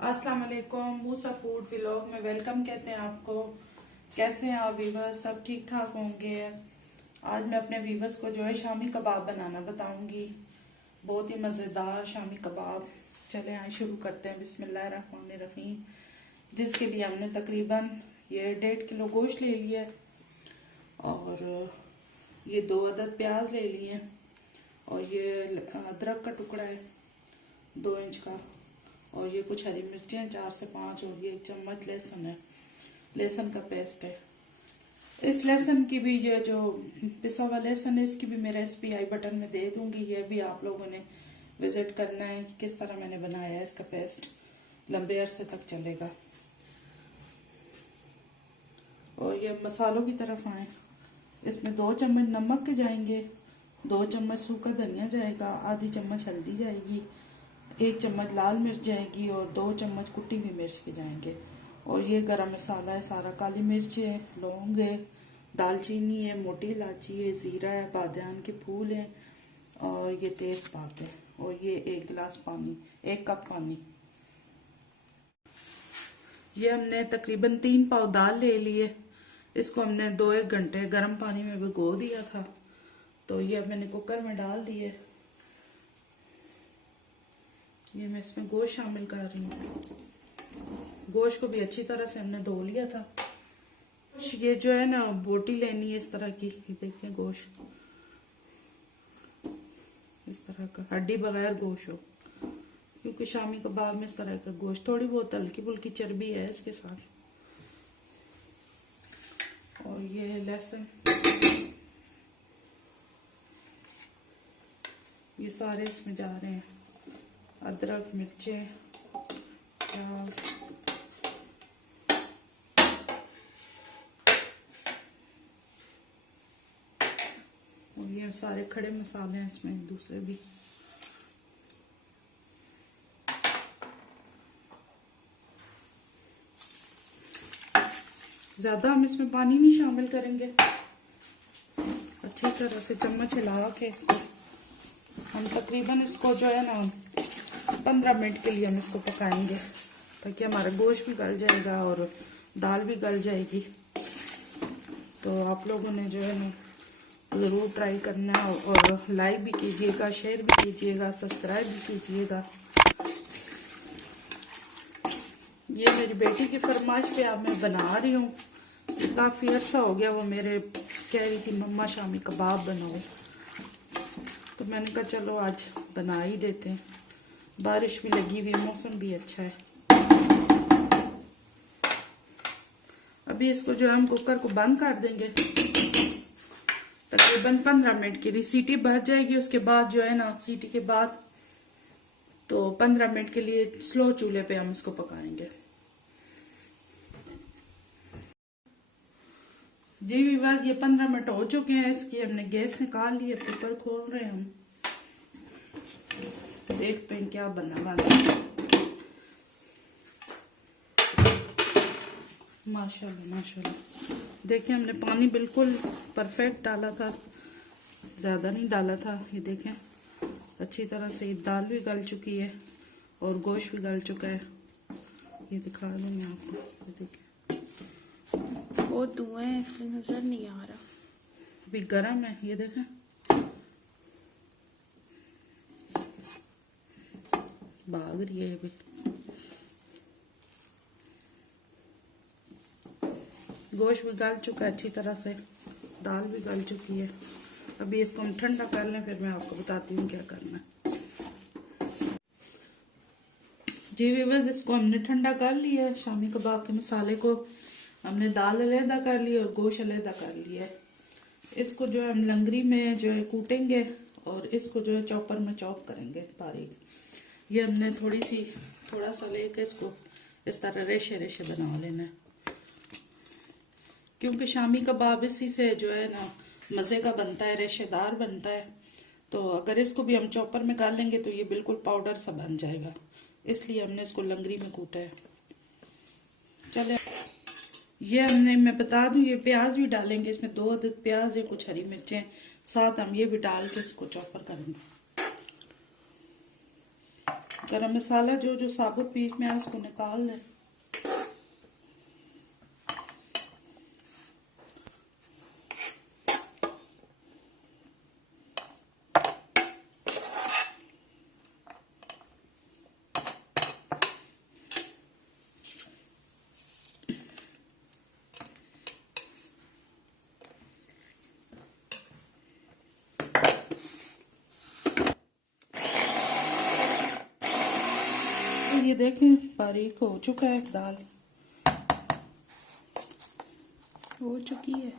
अस्सलाम वालेकुम। मूसा food vlog में वेलकम कहते हैं आपको। कैसे हैं आप वीवर्स? सब ठीक ठाक होंगे। आज मैं अपने वीवर्स को जो है शामी कबाब बनाना बताऊंगी। बहुत ही मज़ेदार शामी कबाब। चले आए शुरू करते हैं। बिस्मिल्लाहिर्रहमानिर्रहीम। जिसके लिए हमने तकरीबन ये 1.5 किलो गोश्त ले लिया और ये 2 अदद प्याज ले लिए और ये अदरक का टुकड़ा है 2 इंच का और ये कुछ हरी मिर्चें 4 से 5 और ये 1 चम्मच लहसुन है, लहसुन का पेस्ट है। इस लहसुन की भी ये जो पिसा हुआ लहसुन है इसकी भी मैं रेसिपी आई बटन में दे दूंगी। ये भी आप लोगों ने विजिट करना है कि किस तरह मैंने बनाया है। इसका पेस्ट लंबे अरसे तक चलेगा। और ये मसालों की तरफ आए। इसमें 2 चम्मच नमक के जाएंगे, 2 चम्मच सूखा धनिया जाएगा, आधी चम्मच हल्दी जाएगी, 1 चम्मच लाल मिर्च जाएगी और 2 चम्मच कुटी हुई मिर्च के जाएंगे। और ये गरम मसाला है सारा, काली मिर्च है, लौंग है, दालचीनी है, मोटी इलायची है, ज़ीरा है, बादाम के फूल हैं और ये तेज़पात है। और ये 1 गिलास पानी, 1 कप पानी। ये हमने तकरीबन 3 पाव दाल ले लिए। इसको हमने 2-1 घंटे गर्म पानी में भिगो दिया था। तो ये अब मैंने कुकर में डाल दिए। ये मैं इसमें गोश्त शामिल कर रही हूँ। गोश्त को भी अच्छी तरह से हमने धो लिया था। ये जो है ना बोटी लेनी है इस तरह की। ये देखिए गोश्त इस तरह का, हड्डी बगैर गोश्त हो, क्योंकि शामी कबाब में इस तरह का गोश्त, थोड़ी बहुत हल्की फुल्की चर्बी है इसके साथ। और ये लहसुन, ये सारे इसमें जा रहे हैं। अदरक, मिर्चें, प्याज, और ये सारे खड़े मसाले हैं इसमें, दूसरे भी। ज़्यादा हम इसमें पानी नहीं शामिल करेंगे। अच्छी तरह से चम्मच हिला के इसको हम तकरीबन इसको जो है ना 15 मिनट के लिए हम इसको पकाएंगे, ताकि हमारा गोश्त भी गल जाएगा और दाल भी गल जाएगी। तो आप लोगों ने जो है ना ज़रूर ट्राई करना और लाइक भी कीजिएगा, शेयर भी कीजिएगा, सब्सक्राइब भी कीजिएगा। ये मेरी बेटी की फरमाइश पे अब मैं बना रही हूँ। काफ़ी अर्सा हो गया वो मेरे कह रही थी मम्मा शामी कबाब बनाओ, तो मैंने कहा चलो आज बना ही देते हैं। बारिश भी लगी हुई, मौसम भी अच्छा है। अभी इसको जो हम कुकर को बंद कर देंगे। तकरीबन 15 मिनट के लिए सीटी बज जाएगी। उसके बाद जो है ना सीटी के बाद तो 15 मिनट के लिए स्लो चूल्हे पे हम इसको पकाएंगे। जी विवास, ये 15 मिनट हो चुके हैं। इसकी हमने गैस निकाल ली है, कुकर खोल रहे हैं हम। देखते हैं क्या बना। माशाल्लाह माशाल्लाह। देखिए हमने पानी बिल्कुल परफेक्ट डाला था, ज़्यादा नहीं डाला था। ये देखें अच्छी तरह से दाल भी गल चुकी है और गोश्त भी गल चुका है। ये दिखा दूँ मैं आपको। ये देखें वो धुआं इसलिए नजर नहीं आ रहा। अभी गर्म है, ये देखें। भाग रही है अभी। गोश्त भी गल चुका है अच्छी तरह से, दाल भी गल चुकी है। अभी इसको हम ठंडा कर लें, फिर मैं आपको बताती हूँ क्या करना है। जी व्यूअर्स, इसको हमने ठंडा कर लिया है। शामी कबाब के मसाले को हमने दाल अलहदा कर ली और गोश्त अलहदा कर लिया है। इसको जो है हम लंगरी में जो है कूटेंगे और इसको जो है चॉपर में चॉप करेंगे बारीक। ये हमने थोड़ा सा लेके इसको इस तरह रेशे रेशे बना लेना है। क्योंकि शामी कबाब इसी से जो है ना मज़े का बनता है, रेशेदार बनता है। तो अगर इसको भी हम चॉपर में डाल लेंगे तो ये बिल्कुल पाउडर सा बन जाएगा, इसलिए हमने इसको लंगरी में कूटा है। चले, ये हमने, मैं बता दूं, ये प्याज भी डालेंगे इसमें, 2 अदद प्याज है, कुछ हरी मिर्चें, साथ हम ये भी डाल के इसको चॉपर करेंगे। गरम मसाला जो जो साबुत पीस में है उसको निकाल लें। ये देखें बारीक हो चुका है, दाल हो चुकी है,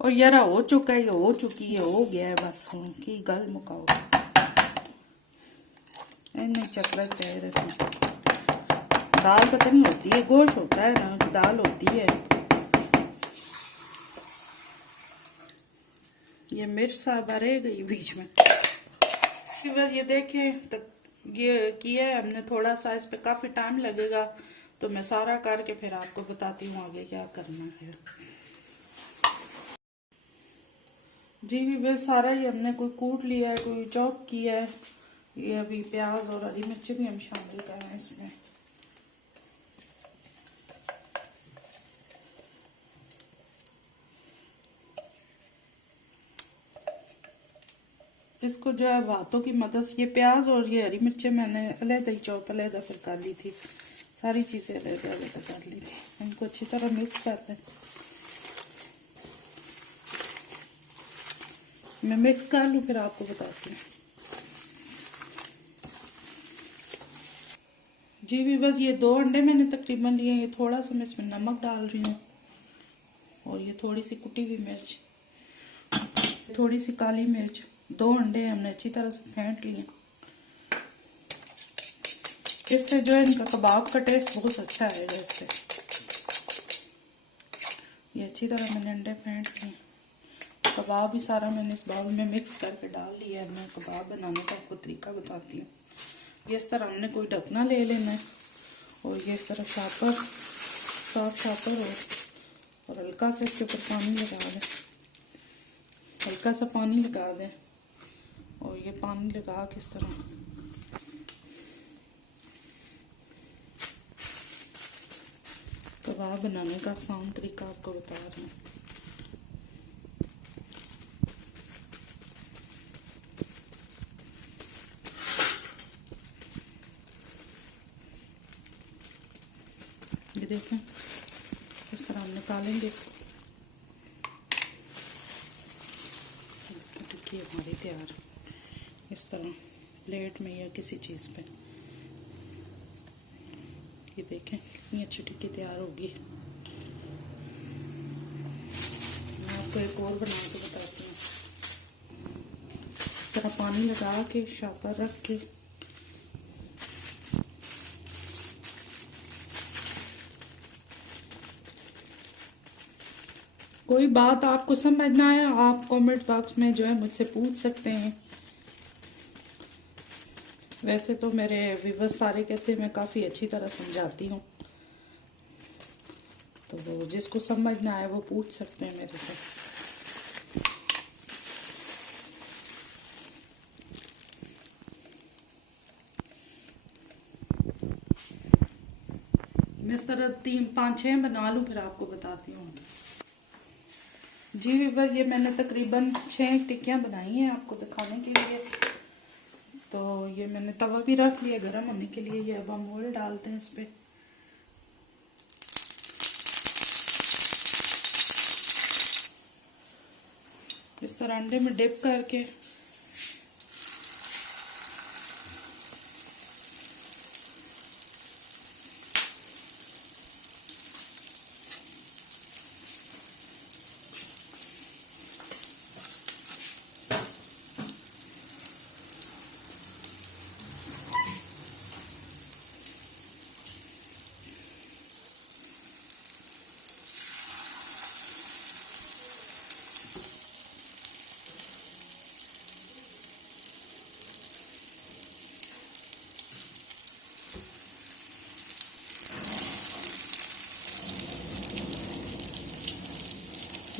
और यारा हो चुका है, ये हो चुकी है, हो गया है बस की गल मुकाओ। नहीं चकला है रसम, दाल पता नहीं होती है, गोश्त होता है ना, दाल होती है। ये मिर्च साहब रह गई बीच में। बस ये देखें तक ये किया है हमने, थोड़ा सा इस पे काफी टाइम लगेगा, तो मैं सारा करके फिर आपको बताती हूँ आगे क्या करना है। जी भी बस सारा ही हमने कोई कूट लिया है, कोई चॉप किया है। ये अभी प्याज और हरी मिर्ची भी हम शामिल कर रहे हैं इसमें। इसको जो है हाथों की मदद से, ये प्याज और ये हरी मिर्चें मैंने अलग ही चॉप अलग फिर कर ली थी, सारी चीजें अलग अलग कर ली थी। इनको अच्छी तरह मिक्स कर लें। मैं मिक्स कर लूं फिर आपको बताती हूँ। जी भी बस ये 2 अंडे मैंने तकरीबन लिए, ये थोड़ा सा मैं इसमें नमक डाल रही हूँ, और ये थोड़ी सी कुटी हुई मिर्च, थोड़ी सी काली मिर्च। 2 अंडे हमने अच्छी तरह से फेंट लिए, इससे जो है इनका कबाब का टेस्ट बहुत अच्छा आएगा इससे। ये अच्छी तरह मैंने अंडे फेंट लिए, कबाब भी सारा मैंने इस बाउल में मिक्स करके डाल लिया है। मैं कबाब बनाने का आपको तरीका बताती हूँ। ये इस तरह हमने कोई ढकना ले लेना है, और ये इस तरह शापर, साफ शापर और हल्का सा इसके ऊपर पानी लगा दें, हल्का सा पानी लगा दें, और ये पानी लगा के इस तरह कबाब बनाने का आसान तरीका आपको बता रही हूँ। ये देखें इस तरह हम निकालेंगे इसको, टिक्की हमारी तैयार। इस तरह प्लेट में या किसी चीज़ पे, ये देखें कितनी अच्छी टिक्की तैयार होगी। मैं आपको एक और बना के बताती हूँ। इस तरह पानी लगा के शापर रख के कोई बात आपको समझना है, आप कमेंट बॉक्स में जो है मुझसे पूछ सकते हैं। वैसे तो मेरे व्यूअर्स सारे कहते हैं मैं काफ़ी अच्छी तरह समझाती हूँ, तो वो जिसको समझना है वो पूछ सकते हैं मेरे से। मैं इस तरह 3-5-6 बना लूँ फिर आपको बताती हूँ। जी बस ये मैंने तकरीबन 6 टिक्कियाँ बनाई हैं आपको दिखाने के लिए। तो ये मैंने तवा भी रख लिया गर्म होने के लिए। ये अब हम ऑयल डालते हैं इस पे। इस तरह अंडे में डिप करके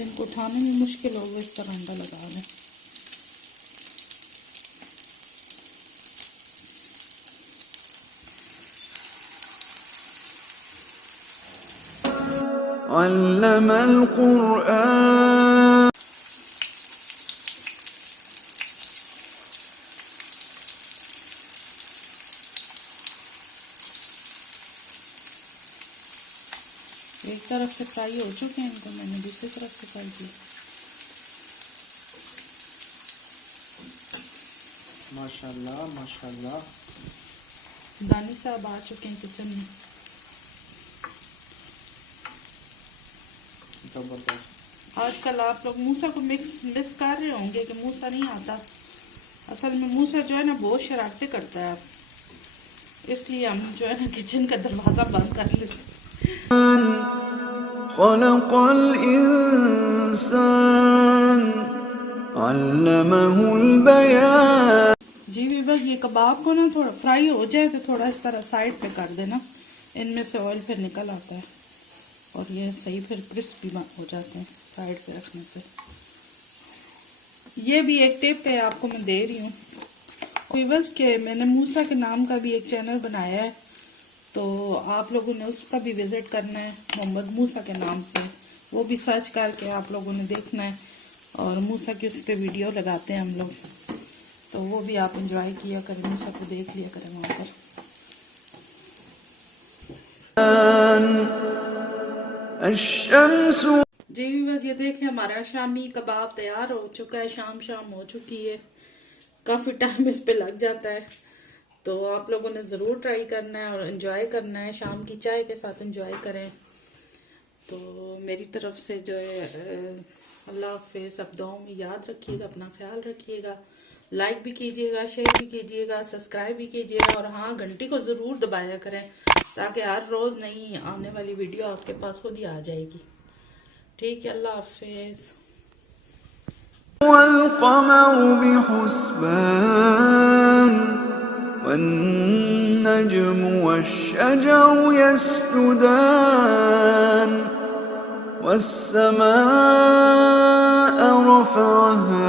इनको उठाने में मुश्किल हो गई, इस तरह अंडा लगा लें। अल्लमल क़ुरआन। एक तरफ से फ्राई हो चुके हैं, इनको मैंने दूसरी तरफ से फ्राई किया। माशाल्लाह माशाल्लाह। दानी साहब आ चुके हैं किचन में। जबरदस्त। आजकल आप लोग मूसा को मिस कर रहे होंगे कि मूसा नहीं आता। असल में मूसा जो है ना बहुत शरारतें करता है, इसलिए हम जो है ना किचन का दरवाज़ा बंद कर लेते हैं। खलक़ल इंसान अल्लमहुल बयान। जी भी बस ये कबाब को ना थोड़ा फ्राई हो जाए तो थोड़ा इस तरह साइड पे कर देना, इनमें से ऑयल फिर निकल आता है और ये सही फिर क्रिस्पी हो जाते हैं साइड पे रखने से। ये भी एक टिप है आपको मैं दे रही हूँ व्यूअर्स के, मैंने मूसा के नाम का भी एक चैनल बनाया है, तो आप लोगों ने उसका भी विजिट करना है मोहम्मद मूसा के नाम से। वो भी सर्च करके आप लोगों ने देखना है, और मूसा की उस पर वीडियो लगाते हैं हम लोग, तो वो भी आप एंजॉय किया करें, मूसा को देख लिया करें वहाँ पर। जी बस ये देखें हमारा शामी कबाब तैयार हो चुका है। शाम हो चुकी है, काफ़ी टाइम इस पे लग जाता है, तो आप लोगों ने ज़रूर ट्राई करना है और एंजॉय करना है। शाम की चाय के साथ एंजॉय करें। तो मेरी तरफ से जो है अल्लाह हाफिज़। अब दुआओं में याद रखिएगा, अपना ख्याल रखिएगा, लाइक भी कीजिएगा, शेयर भी कीजिएगा, सब्सक्राइब भी कीजिएगा, और हाँ घंटी को ज़रूर दबाया करें ताकि हर रोज़ नई आने वाली वीडियो आपके पास खुद ही आ जाएगी। ठीक है, अल्लाह हाफिज़। वल्क़मरु बिहुस्बान वन्नज्मु वश्शजरु यस्जुदान वस्समाअ रफ़अहा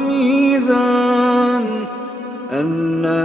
मीज़ान अल्ला